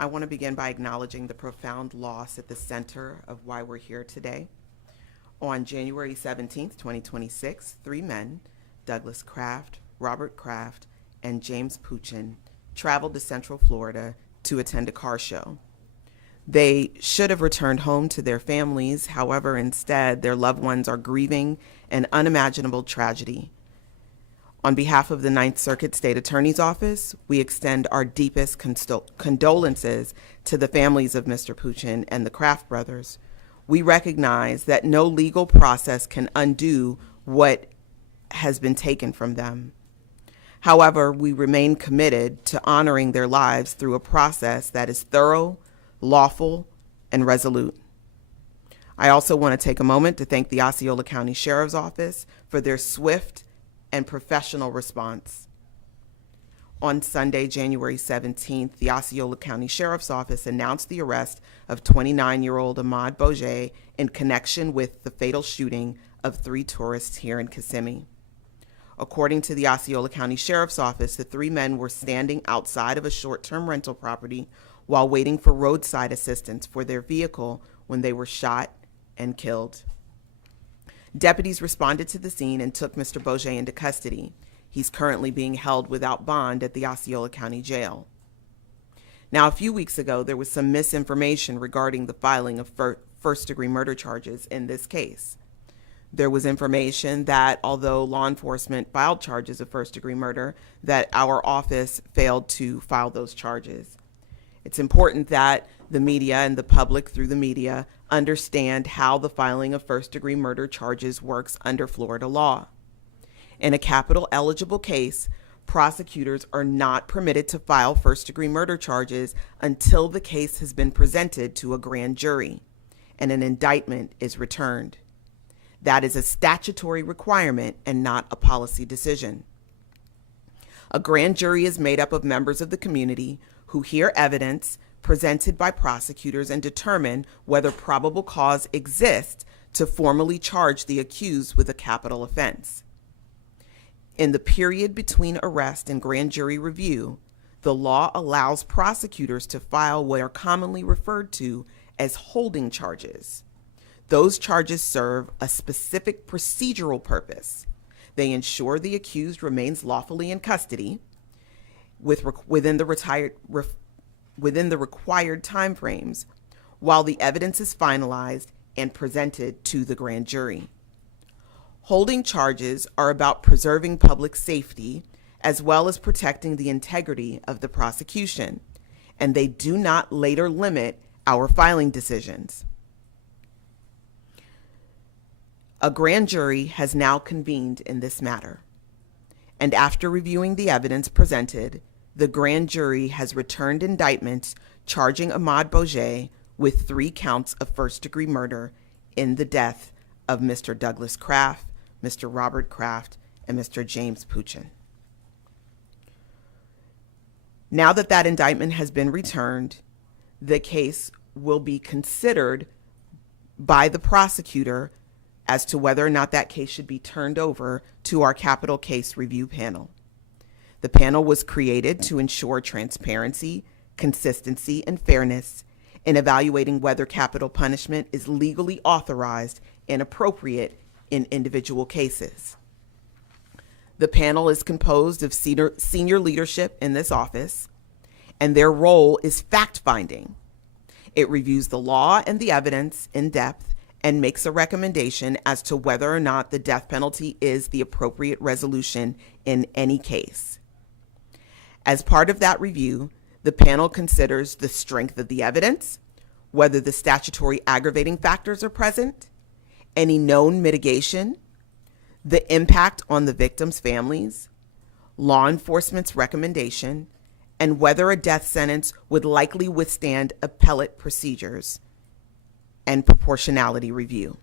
I want to begin by acknowledging the profound loss at the center of why we're here today. On January 17th, 2026, three men, Douglas Kraft, Robert Kraft, and James Puchin, traveled to Central Florida to attend a car show. They should have returned home to their families. However, instead, their loved ones are grieving an unimaginable tragedy. On behalf of the Ninth Circuit State Attorney's Office, we extend our deepest condolences to the families of Mr. Puchin and the Kraft brothers. We recognize that no legal process can undo what has been taken from them. However, we remain committed to honoring their lives through a process that is thorough, lawful, and resolute. I also want to take a moment to thank the Osceola County Sheriff's Office for their swift and professional response. On Sunday, January 17th, the Osceola County Sheriff's Office announced the arrest of 29-year-old Ahmaud Bourget in connection with the fatal shooting of three tourists here in Kissimmee. According to the Osceola County Sheriff's Office, the three men were standing outside of a short-term rental property while waiting for roadside assistance for their vehicle when they were shot and killed. Deputies responded to the scene and took Mr. Bourget into custody. He's currently being held without bond at the Osceola County Jail. Now, a few weeks ago, there was some misinformation regarding the filing of first-degree murder charges in this case. There was information that although law enforcement filed charges of first-degree murder, that our office failed to file those charges. It's important that the media and the public through the media understand how the filing of first-degree murder charges works under Florida law. In a capital eligible case, prosecutors are not permitted to file first-degree murder charges until the case has been presented to a grand jury and an indictment is returned. That is a statutory requirement and not a policy decision. A grand jury is made up of members of the community who hear evidence presented by prosecutors and determine whether probable cause exists to formally charge the accused with a capital offense. In the period between arrest and grand jury review, the law allows prosecutors to file what are commonly referred to as holding charges. Those charges serve a specific procedural purpose. They ensure the accused remains lawfully in custody within the required timeframes while the evidence is finalized and presented to the grand jury. Holding charges are about preserving public safety as well as protecting the integrity of the prosecution, and they do not later limit our filing decisions. A grand jury has now convened in this matter, and after reviewing the evidence presented, the grand jury has returned indictments charging Ahmaud Bourget with 3 counts of first-degree murder in the death of Mr. Douglas Kraft, Mr. Robert Kraft, and Mr. James Puchin. Now that that indictment has been returned, the case will be considered by the prosecutor as to whether or not that case should be turned over to our capital case review panel. The panel was created to ensure transparency, consistency, and fairness in evaluating whether capital punishment is legally authorized and appropriate in individual cases. The panel is composed of senior leadership in this office, and their role is fact-finding. It reviews the law and the evidence in depth and makes a recommendation as to whether or not the death penalty is the appropriate resolution in any case. As part of that review, the panel considers the strength of the evidence, whether the statutory aggravating factors are present, any known mitigation, the impact on the victims' families, law enforcement's recommendation, and whether a death sentence would likely withstand appellate procedures and proportionality review.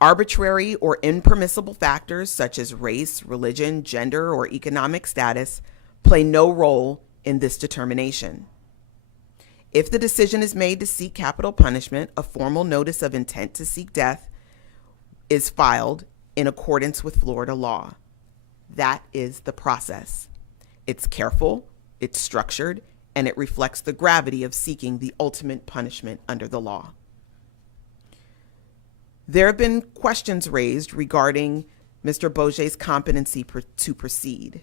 Arbitrary or impermissible factors such as race, religion, gender, or economic status play no role in this determination. If the decision is made to seek capital punishment, a formal notice of intent to seek death is filed in accordance with Florida law. That is the process. It's careful, it's structured, and it reflects the gravity of seeking the ultimate punishment under the law. There have been questions raised regarding Mr. Bourget's competency to proceed.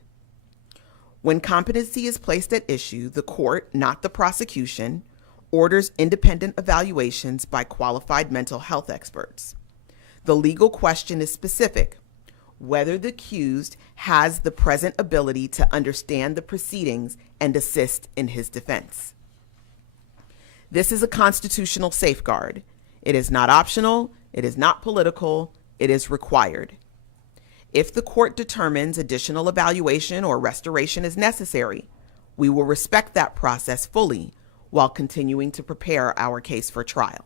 When competency is placed at issue, the court, not the prosecution, orders independent evaluations by qualified mental health experts. The legal question is specific: whether the accused has the present ability to understand the proceedings and assist in his defense. This is a constitutional safeguard. It is not optional, it is not political, it is required. If the court determines additional evaluation or restoration is necessary, we will respect that process fully while continuing to prepare our case for trial.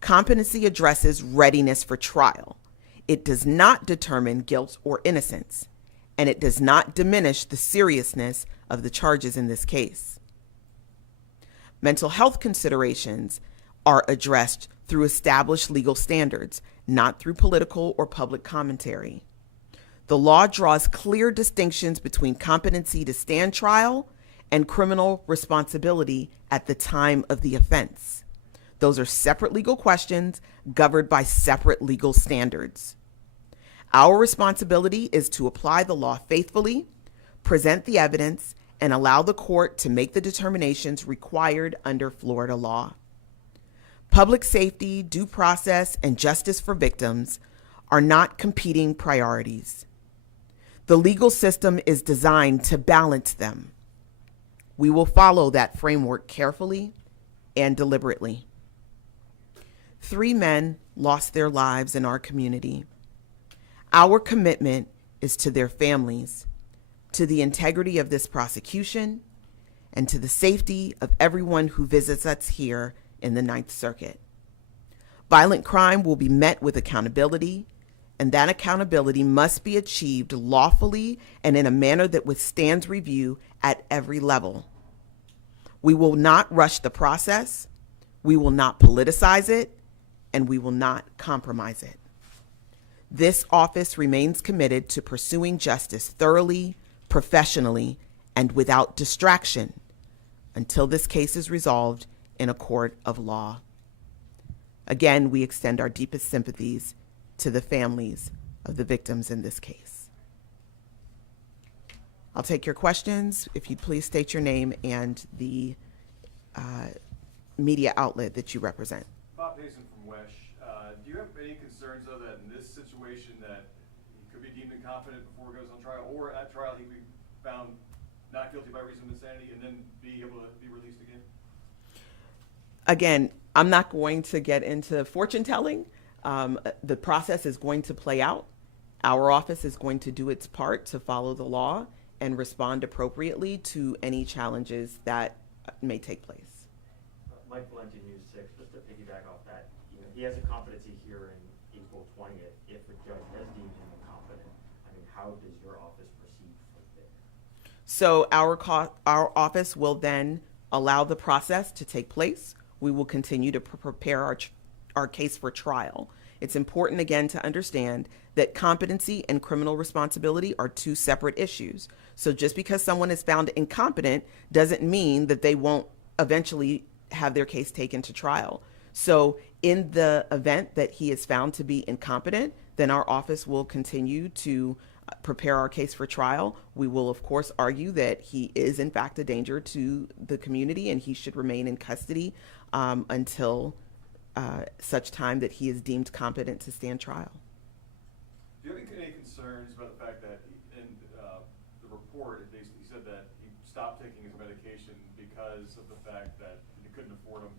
Competency addresses readiness for trial. It does not determine guilt or innocence, and it does not diminish the seriousness of the charges in this case. Mental health considerations are addressed through established legal standards, not through political or public commentary. The law draws clear distinctions between competency to stand trial and criminal responsibility at the time of the offense. Those are separate legal questions governed by separate legal standards. Our responsibility is to apply the law faithfully, present the evidence, and allow the court to make the determinations required under Florida law. Public safety, due process, and justice for victims are not competing priorities. The legal system is designed to balance them. We will follow that framework carefully and deliberately. 3 men lost their lives in our community. Our commitment is to their families, to the integrity of this prosecution, and to the safety of everyone who visits us here in the Ninth Circuit. Violent crime will be met with accountability, and that accountability must be achieved lawfully and in a manner that withstands review at every level. We will not rush the process, we will not politicize it, and we will not compromise it. This office remains committed to pursuing justice thoroughly, professionally, and without distraction until this case is resolved in a court of law. Again, we extend our deepest sympathies to the families of the victims in this case. I'll take your questions. If you'd please state your name and the media outlet that you represent. Bob Payson from WESH. Do you have any concerns, though, that in this situation that he could be deemed incompetent before he goes on trial, or at trial he would be found not guilty by reason of insanity and then be able to be released again? Again, I'm not going to get into fortune telling. The process is going to play out. Our office is going to do its part to follow the law and respond appropriately to any challenges that may take place. Mike Valenti, News 6, just to piggyback off that, he has a competency hearing April 20th. If a judge has deemed him incompetent, how does your office proceed from there? So our office will then allow the process to take place. We will continue to prepare our case for trial. It's important, again, to understand that competency and criminal responsibility are 2 separate issues. So just because someone is found incompetent doesn't mean that they won't eventually have their case taken to trial. So in the event that he is found to be incompetent, then our office will continue to prepare our case for trial. We will, of course, argue that he is, in fact, a danger to the community and he should remain in custody until such time that he is deemed competent to stand trial. Do you have any concerns about the fact that in the report, it basically said that he stopped taking his medication because of the fact that he couldn't afford them?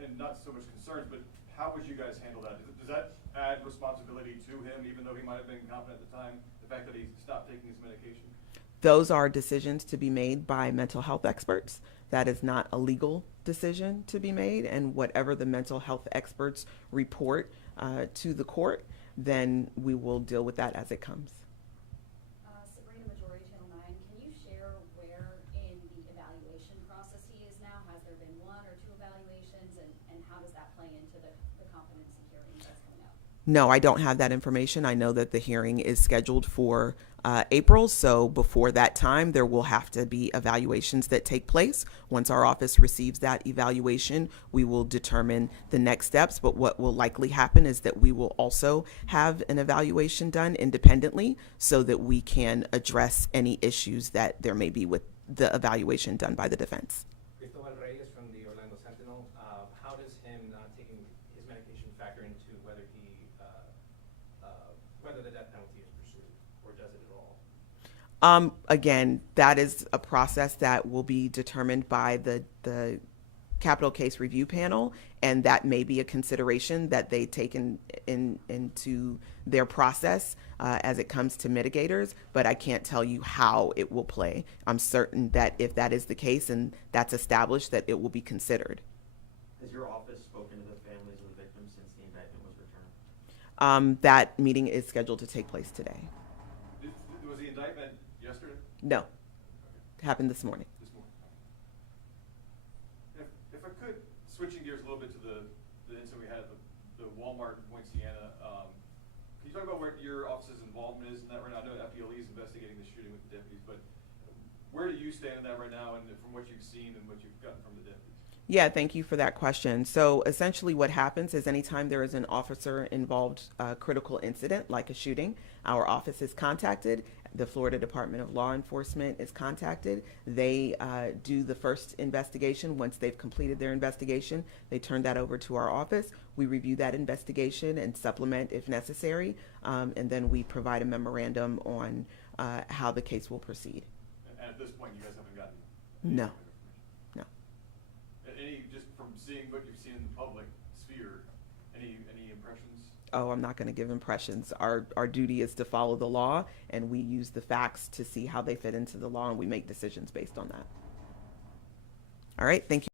And not so much concerns, but how would you guys handle that? Does that add responsibility to him, even though he might have been competent at the time, the fact that he stopped taking his medication? Those are decisions to be made by mental health experts. That is not a legal decision to be made, and whatever the mental health experts report to the court, then we will deal with that as it comes. Sabrina Majority, Channel 9. Can you share where in the evaluation process he is now? Has there been 1 or 2 evaluations, and how does that play into the competency hearing that's coming up? No, I don't have that information. I know that the hearing is scheduled for April. So before that time, there will have to be evaluations that take place. Once our office receives that evaluation, we will determine the next steps. But what will likely happen is that we will also have an evaluation done independently so that we can address any issues that there may be with the evaluation done by the defense. Cristobal Reyes from the Orlando Sentinel. How does him not taking his medication factor into whether the death penalty is pursued, or does it at all? Again, that is a process that will be determined by the capital case review panel, and that may be a consideration that they take into their process as it comes to mitigators, but I can't tell you how it will play. I'm certain that if that is the case and that's established, that it will be considered. Has your office spoken to the families of the victims since the indictment was returned? That meeting is scheduled to take place today. Was the indictment yesterday? No, it happened this morning. This morning. If I could, switching gears a little bit to the incident we had at the Walmart in Point Siena, can you talk about where your office's involvement is in that right now? I know FELE is investigating the shooting with the deputies, but where do you stand in that right now, and from what you've seen and what you've gotten from the deputies? Yeah, thank you for that question. So essentially what happens is anytime there is an officer involved critical incident like a shooting, our office is contacted. The Florida Department of Law Enforcement is contacted. They do the first investigation. Once they've completed their investigation, they turn that over to our office. We review that investigation and supplement if necessary, and then we provide a memorandum on how the case will proceed. And at this point, you guys haven't gotten No. Any, just from seeing what you've seen in the public sphere, any impressions? Oh, I'm not going to give impressions. Our duty is to follow the law, and we use the facts to see how they fit into the law, and we make decisions based on that. All right, thank you.